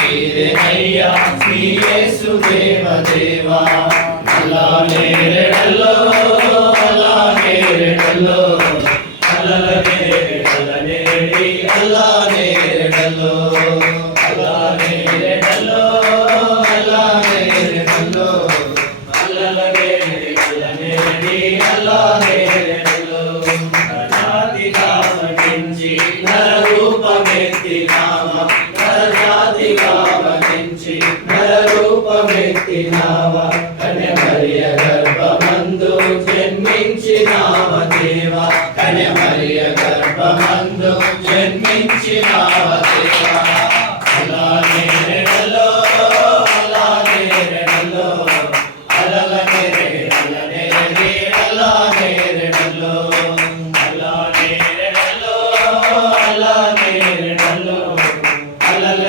గిరినయ్యా శ్రీ యేసు దేవ దేవా అల్లా నేరెడల్లో అల్లా నేరెడల్లో అల్లల నేరెడల్లనేడి అల్లా నేరెడల్లో అల్లా నేరెడల్లో అల్లా నేరెడల్లో అల్లల నేరెడల్లనేడి అల్లా నేరెడల్లో జాతిగా వహించి నరరూపమెత్తినావా నరజాతిగా వహించి నరరూపమెత్తినావా కన్యమరియ గర్భమందు జన్మించినావ దేవా కన్యమరియ గర్భమందు జన్మించినావ దేవా అల్లా నేరెడల్లో అల్లా నేరెడల్లో అల్లల నేరెడల్లనేడి అల్లా నేరెడల్లో అల్లా నేరెడల్లో అల్లా నేరెడల్లో అల్లల